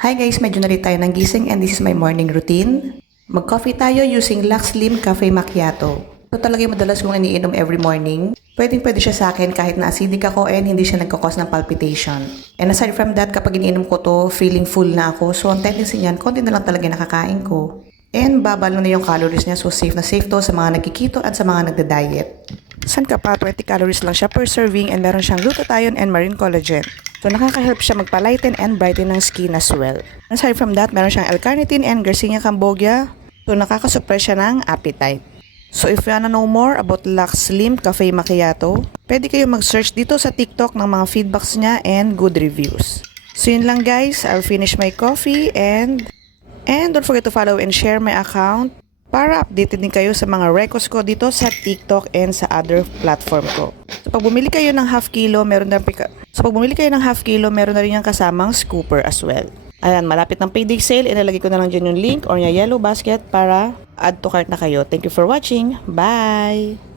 Hi guys, medyo na rin tayo ng gising and this is my morning routine. Mag-coffee tayo using Lux Slim Cafe Macchiato. Ito talaga yung madalas kong iniinom every morning. Pwede siya sa akin kahit na acidic ako and hindi siya nagkakos ng palpitation. And aside from that, kapag iniinom ko to, feeling full na ako. So ang tendency niyan, konti na lang talaga nakakain ko. And babal na yung calories niya, so safe na safe to sa mga nagkikito at sa mga nagda-diet. San ka pa, 20 calories lang siya per serving and meron siyang glutathione and marine collagen. So nakaka-help siya magpa-lighten and brighten ng skin as well. Aside from that, meron siyang L-carnitine and Garcinia cambogia. So nakaka-suppress siya ng appetite. So if you wanna know more about Lux Slim Cafe Macchiato, pwede kayo mag-search dito sa TikTok ng mga feedbacks niya and good reviews. So yun lang guys, I'll finish my coffee and don't forget to follow and share my account para updated din kayo sa mga records ko dito sa TikTok and sa other platform ko. So pag bumili kayo ng half kilo, meron na rin yung kasamang scooper as well. Ayan, malapit ng payday sale, ilalagay ko na lang dyan yung link or yung yellow basket para add to cart na kayo. Thank you for watching. Bye!